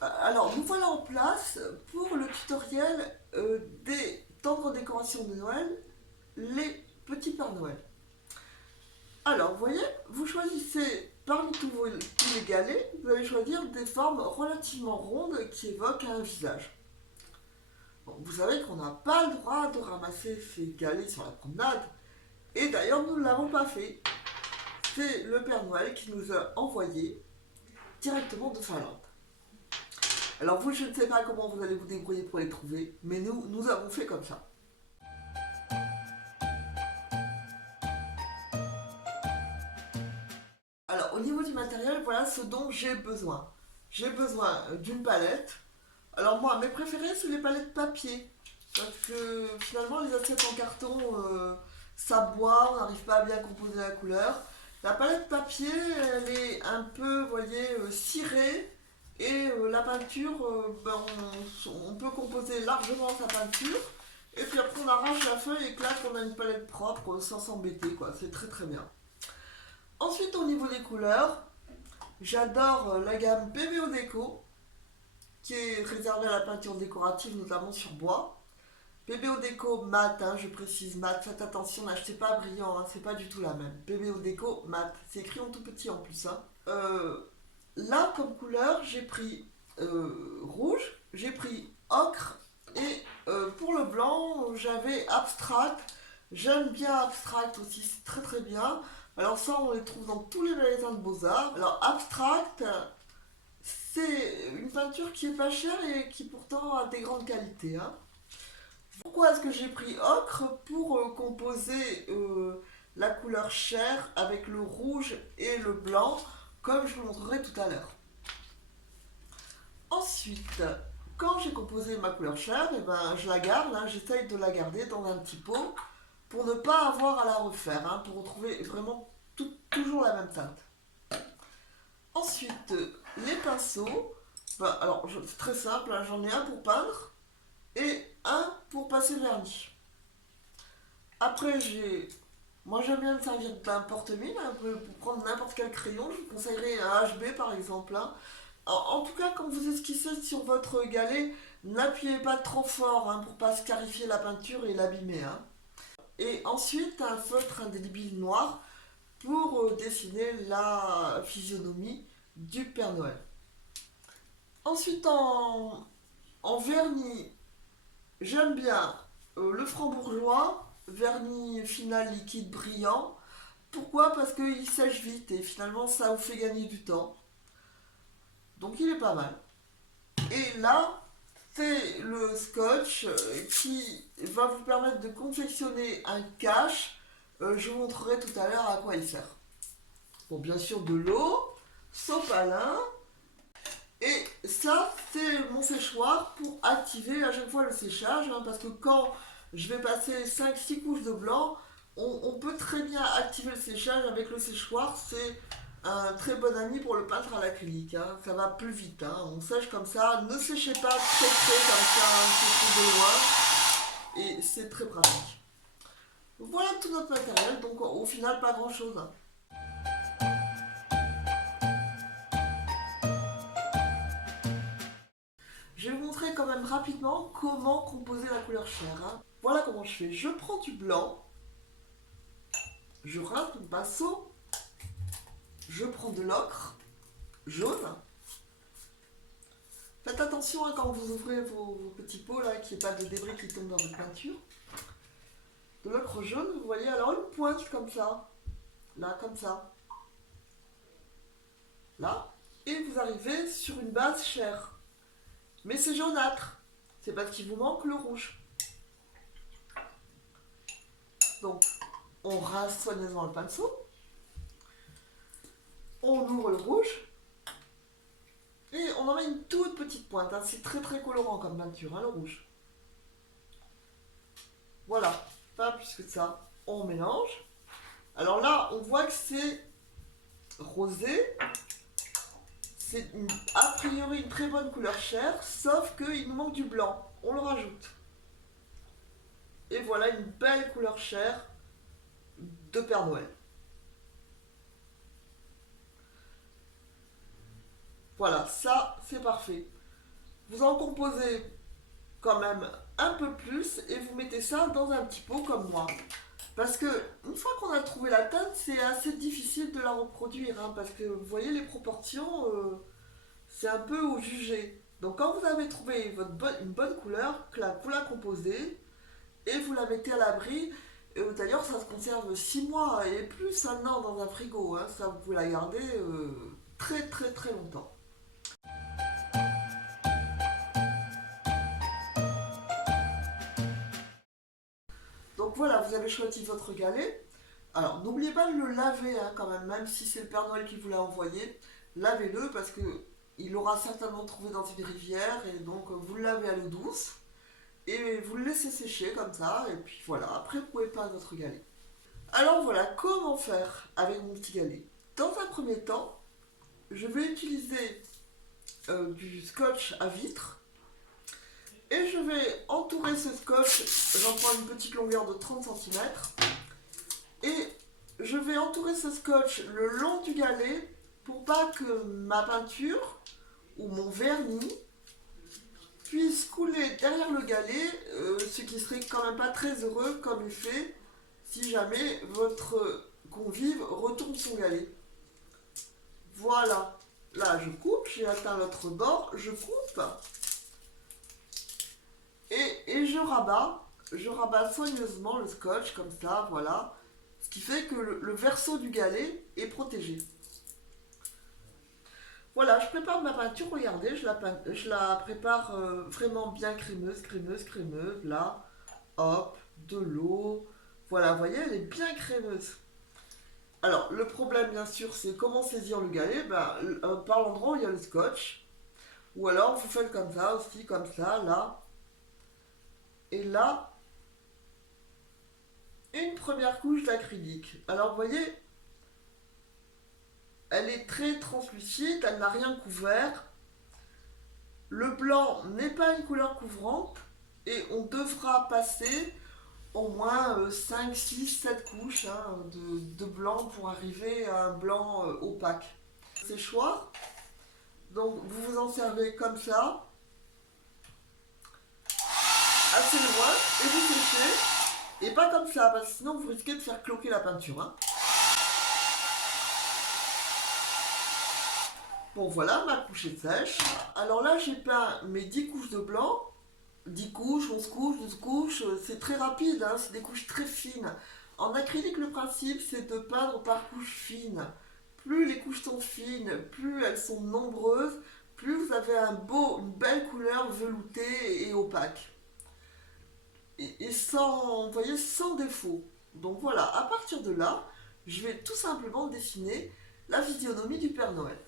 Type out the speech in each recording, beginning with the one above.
Alors, nous voilà en place pour le tutoriel des tendres décorations de Noël, les petits Pères Noël. Alors, vous voyez, vous choisissez parmi tous les galets, vous allez choisir des formes relativement rondes qui évoquent un visage. Bon, vous savez qu'on n'a pas le droit de ramasser ces galets sur la promenade, et d'ailleurs nous ne l'avons pas fait. C'est le Père Noël qui nous a envoyés directement de Finlande. Alors vous, je ne sais pas comment vous allez vous débrouiller pour les trouver, mais nous avons fait comme ça. Alors au niveau du matériel, voilà ce dont j'ai besoin. J'ai besoin d'une palette. Alors moi, mes préférés, c'est les palettes papier. Parce que finalement, les assiettes en carton, ça boit, on n'arrive pas à bien composer la couleur. La palette papier, elle est un peu, vous voyez, cirée. Et la peinture, on peut composer largement sa peinture. Et puis après, on arrache la feuille et clac, on a une palette propre sans s'embêter, quoi. C'est très très bien. Ensuite, au niveau des couleurs, j'adore la gamme PBO Déco, qui est réservée à la peinture décorative, notamment sur bois. PBO Déco mat, hein, je précise mat, faites attention, n'achetez pas brillant, hein, c'est pas du tout la même. PBO Déco mat, c'est écrit en tout petit en plus. Hein. Là, comme couleur, j'ai pris rouge, j'ai pris ocre, et pour le blanc, j'avais abstract. J'aime bien abstract aussi, c'est très très bien. Alors ça, on les trouve dans tous les magasins de beaux-arts. Alors abstract, c'est une peinture qui est pas chère et qui pourtant a des grandes qualités. Hein. Pourquoi est-ce que j'ai pris ocre? Pour composer la couleur chair avec le rouge et le blanc, comme je vous montrerai tout à l'heure. Ensuite, quand j'ai composé ma couleur chair, eh ben, je la garde, hein, j'essaye de la garder dans un petit pot pour ne pas avoir à la refaire, hein, pour retrouver vraiment toujours la même teinte. Ensuite, les pinceaux, ben, alors c'est très simple, hein, j'en ai un pour peindre et un pour passer le vernis. Après, moi j'aime bien me servir d'un porte-mine hein, pour prendre n'importe quel crayon, je vous conseillerais un HB par exemple. Hein. En tout cas, quand vous esquissez sur votre galet, n'appuyez pas trop fort hein, pour pas scarifier la peinture et l'abîmer. Hein. Et ensuite, un feutre indélébile noir pour dessiner la physionomie du Père Noël. Ensuite, en vernis, j'aime bien le franc-bourgeois, vernis final liquide brillant. Pourquoi? Parce qu'il sèche vite et finalement ça vous fait gagner du temps. Donc il est pas mal. Et là, c'est le scotch qui va vous permettre de confectionner un cache. Je vous montrerai tout à l'heure à quoi il sert. Bon, bien sûr, de l'eau, sopalin. Et ça, c'est mon séchoir pour activer à chaque fois le séchage. Hein, parce que quand je vais passer 5-6 couches de blanc, on peut très bien activer le séchage avec le séchoir. C'est un très bon ami pour le peintre à l'acrylique. Hein. Ça va plus vite. Hein. On sèche comme ça. Ne séchez pas très très comme ça, hein, séchez de loin. Et c'est très pratique. Voilà tout notre matériel. Donc au final, pas grand chose. Hein. Je vais vous montrer quand même rapidement comment composer la couleur chair. Hein. Voilà comment je fais. Je prends du blanc. Je rince mon pinceau. Je prends de l'ocre jaune. Faites attention hein, quand vous ouvrez vos petits pots là, qu'il n'y ait pas de débris qui tombent dans votre peinture. De l'ocre jaune, vous voyez, alors une pointe comme ça. Là, comme ça. Là. Et vous arrivez sur une base chair. Mais c'est jaunâtre. C'est parce qu'il vous manque le rouge. Donc, on rince soigneusement le pinceau. On ouvre le rouge. Et on en met une toute petite pointe. Hein. C'est très très colorant comme peinture, hein, le rouge. Voilà, pas plus que ça. On mélange. Alors là, on voit que c'est rosé. C'est a priori une très bonne couleur chair, sauf qu'il nous manque du blanc. On le rajoute. Et voilà une belle couleur chair de Père Noël. Voilà, ça c'est parfait. Vous en composez quand même un peu plus et vous mettez ça dans un petit pot comme moi. Parce que une fois qu'on a trouvé la teinte, c'est assez difficile de la reproduire, hein, parce que vous voyez les proportions, c'est un peu au jugé. Donc quand vous avez trouvé une bonne couleur, vous la composez et vous la mettez à l'abri. D'ailleurs, ça se conserve 6 mois et plus maintenant dans un frigo, hein. Ça, vous pouvez la garder très très très longtemps. Donc voilà, vous avez choisi votre galet. Alors n'oubliez pas de le laver, hein, quand même si c'est le Père Noël qui vous l'a envoyé. Lavez-le parce que il l'aura certainement trouvé dans une rivière et donc vous le lavez à l'eau douce et vous le laissez sécher comme ça et puis voilà, après vous pouvez peindre votre galet. Alors voilà, comment faire avec mon petit galet? Dans un premier temps, je vais utiliser du scotch à vitre et je vais entourer ce scotch, j'en prends une petite longueur de 30 centimètres et je vais entourer ce scotch le long du galet pour pas que ma peinture ou mon vernis puisse couler derrière le galet, ce qui serait quand même pas très heureux comme effet si jamais votre convive retourne son galet. Voilà, là je coupe, j'ai atteint l'autre bord, je coupe et je rabats soigneusement le scotch comme ça, voilà, ce qui fait que le verso du galet est protégé. Voilà, je prépare ma peinture, regardez, je la prépare vraiment bien crémeuse, crémeuse, crémeuse, là, hop, de l'eau, voilà, vous voyez, elle est bien crémeuse. Alors, le problème, bien sûr, c'est comment saisir le galet, par l'endroit où il y a le scotch, ou alors vous faites comme ça aussi, comme ça, là, et là, une première couche d'acrylique. Alors, vous voyez, elle est très translucide, elle n'a rien couvert. Le blanc n'est pas une couleur couvrante et on devra passer au moins 5, 6, 7 couches, hein, de blanc pour arriver à un blanc opaque. Séchoir, donc vous vous en servez comme ça, assez loin, et vous séchez. Et pas comme ça, parce que sinon vous risquez de faire cloquer la peinture, hein. Bon voilà, ma couche est sèche. Alors là j'ai peint mes 10 couches de blanc. 10 couches, 11 couches, 12 couches, c'est très rapide, hein, c'est des couches très fines. En acrylique, le principe, c'est de peindre par couches fines. Plus les couches sont fines, plus elles sont nombreuses, plus vous avez une belle couleur veloutée et opaque. Et sans, vous voyez, sans défaut. Donc voilà, à partir de là, je vais tout simplement dessiner la physionomie du Père Noël.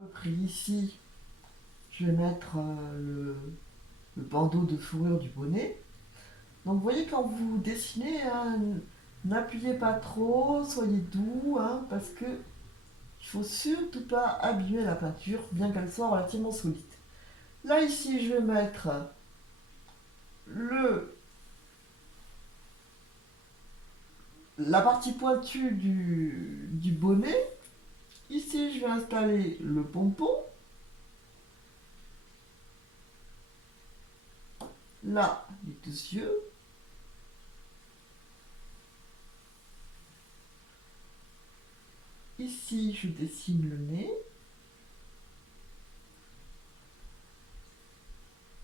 Après ici, je vais mettre le bandeau de fourrure du bonnet. Donc vous voyez, quand vous dessinez, hein, n'appuyez pas trop, soyez doux, hein, parce que il faut surtout pas abîmer la peinture, bien qu'elle soit relativement solide. Là ici, je vais mettre la partie pointue du bonnet. Ici, je vais installer le pompon. Là, les deux yeux. Ici, je dessine le nez.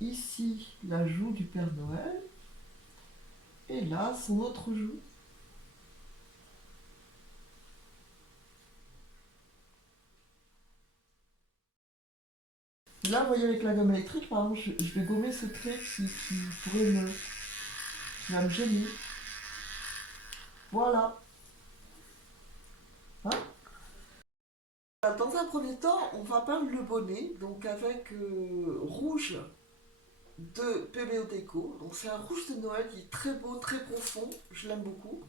Ici, la joue du Père Noël. Et là, son autre joue. Là, vous voyez, avec la gomme électrique, par exemple, je vais gommer ce trait qui pourrait qui va me gêner. Voilà. Hein? Dans un premier temps, on va peindre le bonnet, donc avec rouge de PBO Déco. Donc c'est un rouge de Noël qui est très beau, très profond, je l'aime beaucoup.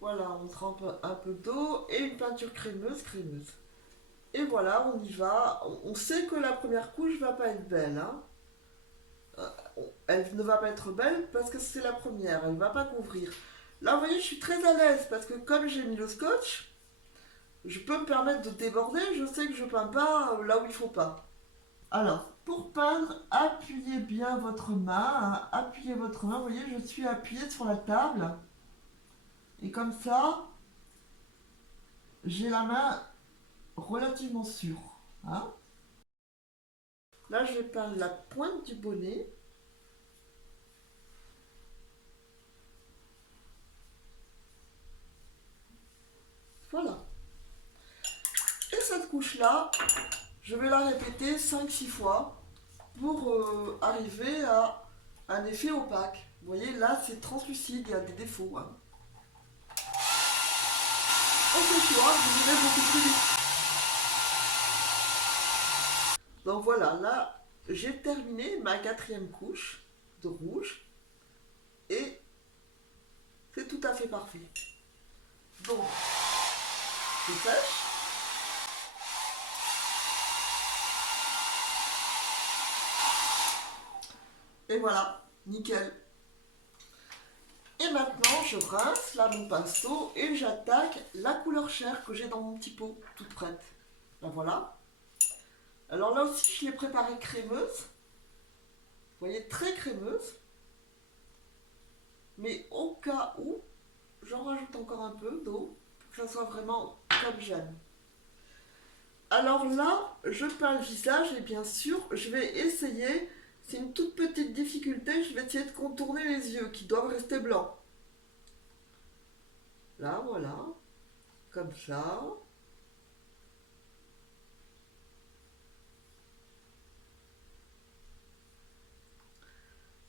Voilà, on trempe un peu d'eau et une peinture crémeuse, crémeuse. Et voilà, on y va. On sait que la première couche va pas être belle, hein. Elle ne va pas être belle parce que c'est la première, elle ne va pas couvrir. Là, vous voyez, je suis très à l'aise parce que comme j'ai mis le scotch, je peux me permettre de déborder, je sais que je peins pas là où il faut pas. Alors, Pour peindre, appuyez bien votre main, hein. Appuyez votre main, vous voyez, je suis appuyée sur la table. Et comme ça, j'ai la main relativement sûre, hein. Là, je vais peindre la pointe du bonnet. Voilà. Et cette couche-là, je vais la répéter 5-6 fois pour arriver à un effet opaque. Vous voyez, là, c'est translucide, il y a des défauts, hein. On se voit, je vais beaucoup plus vite. Donc voilà, là, j'ai terminé ma 4e couche de rouge. Et c'est tout à fait parfait. Donc, je sèche. Et voilà, nickel. Et maintenant, je rince là mon pinceau et j'attaque la couleur chair que j'ai dans mon petit pot, toute prête. La voilà. Alors là aussi, je l'ai préparée crémeuse. Vous voyez, très crémeuse. Mais au cas où, j'en rajoute encore un peu d'eau pour que ça soit vraiment comme j'aime. Alors là, je peins le visage et bien sûr, je vais essayer, c'est une toute petite difficulté, je vais essayer de contourner les yeux qui doivent rester blancs. Là, voilà, comme ça.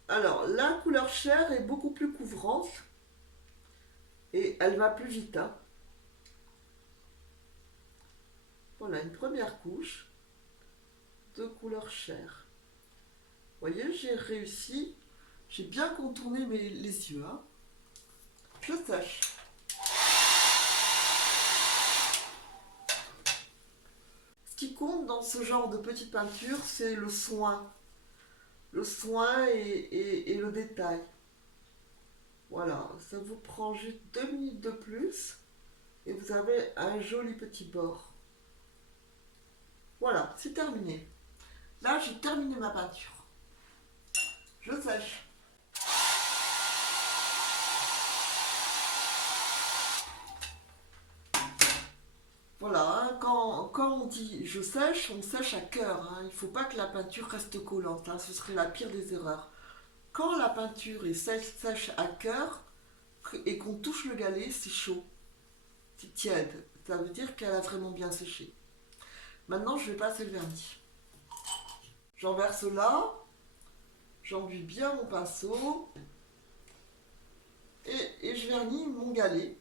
Alors, la couleur chair est beaucoup plus couvrante et elle va plus vite, hein. Voilà, une première couche de couleur chair. Vous voyez, j'ai réussi, j'ai bien contourné les yeux, hein. Je sèche. Ce qui compte dans ce genre de petite peinture, c'est le soin. Le soin et le détail. Voilà, ça vous prend juste 2 minutes de plus et vous avez un joli petit bord. Voilà, c'est terminé. Là, j'ai terminé ma peinture. Je sèche. Voilà, hein, quand on dit je sèche, on sèche à cœur, hein. Il ne faut pas que la peinture reste collante, hein, ce serait la pire des erreurs. Quand la peinture est sèche à cœur et qu'on touche le galet, c'est chaud, c'est tiède. Ça veut dire qu'elle a vraiment bien séché. Maintenant, je vais passer le vernis. J'en verse là, j'enduis bien mon pinceau et je vernis mon galet.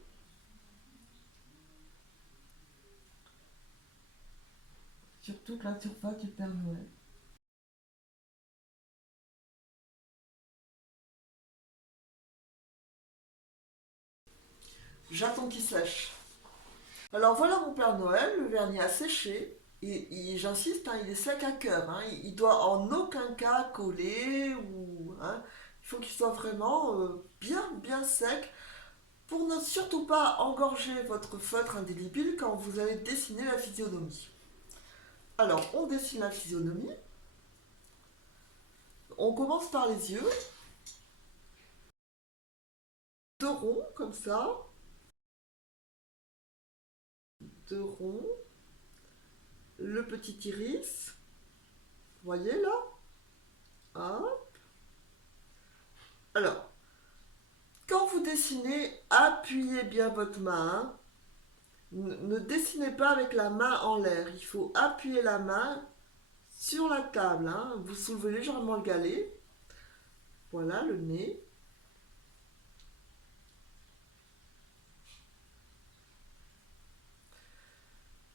Sur toute la surface du Père Noël. J'attends qu'il sèche. Alors voilà mon Père Noël, le vernis a séché. Et j'insiste, hein, il est sec à cœur, hein. Il doit en aucun cas coller ou, hein. Il faut qu'il soit vraiment bien sec pour ne surtout pas engorger votre feutre indélébile quand vous allez dessiner la physionomie. Alors on dessine la physionomie. On commence par les yeux. 2 ronds comme ça. 2 ronds. Le petit iris. Vous voyez là? Hop. Alors, quand vous dessinez, appuyez bien votre main. Ne dessinez pas avec la main en l'air. Il faut appuyer la main sur la table, hein. Vous soulevez légèrement le galet. Voilà le nez.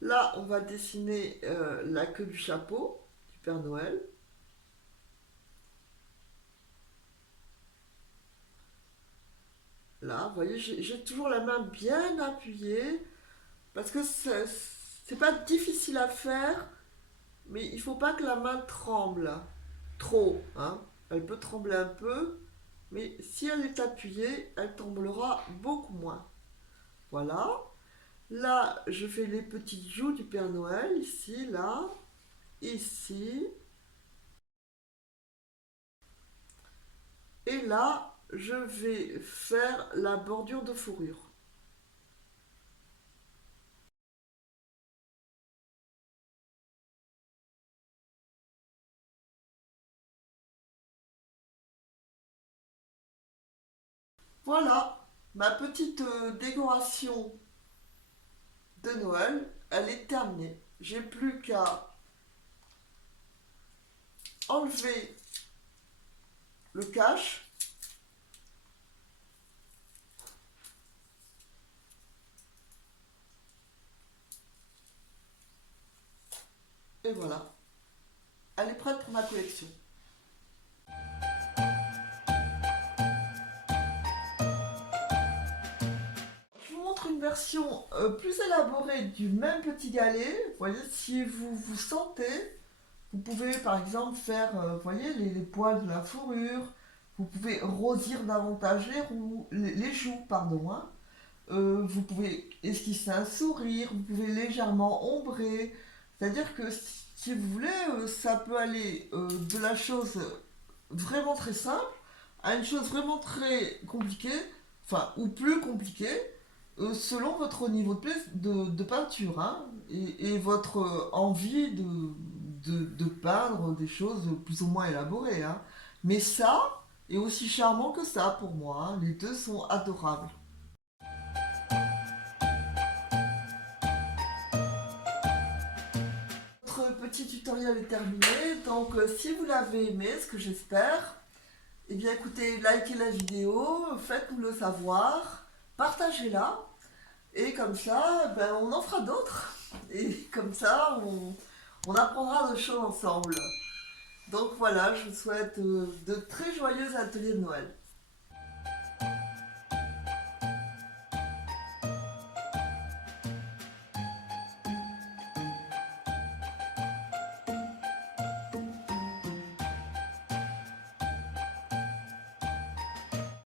Là, on va dessiner la queue du chapeau du Père Noël. Là, vous voyez, j'ai toujours la main bien appuyée parce que c'est pas difficile à faire, mais il faut pas que la main tremble trop, hein. Elle peut trembler un peu, mais si elle est appuyée, elle tremblera beaucoup moins. Voilà. Là, je fais les petites joues du Père Noël, ici, là, ici. Et là, je vais faire la bordure de fourrure. Voilà, ma petite décoration de Noël, elle est terminée. J'ai plus qu'à enlever le cache. Et voilà, elle est prête pour ma collection. Je vous montre une version plus élaborée du même petit galet. Vous voyez, si vous vous sentez, vous pouvez par exemple faire, vous voyez, les poils de la fourrure. Vous pouvez rosir davantage les joues, pardon, hein. Vous pouvez esquisser un sourire, vous pouvez légèrement ombrer. C'est-à-dire que si vous voulez, ça peut aller de la chose vraiment très simple à une chose vraiment très compliquée, enfin, ou plus compliquée, selon votre niveau de peinture, hein, et votre envie de peindre des choses plus ou moins élaborées, hein. Mais ça est aussi charmant que ça pour moi, hein. Les deux sont adorables. Notre petit tutoriel est terminé, donc si vous l'avez aimé, ce que j'espère, eh bien écoutez, likez la vidéo, faites-nous le savoir, partagez-la, et comme ça, ben, on en fera d'autres, et comme ça, on apprendra des choses ensemble. Donc voilà, je vous souhaite de très joyeux ateliers de Noël.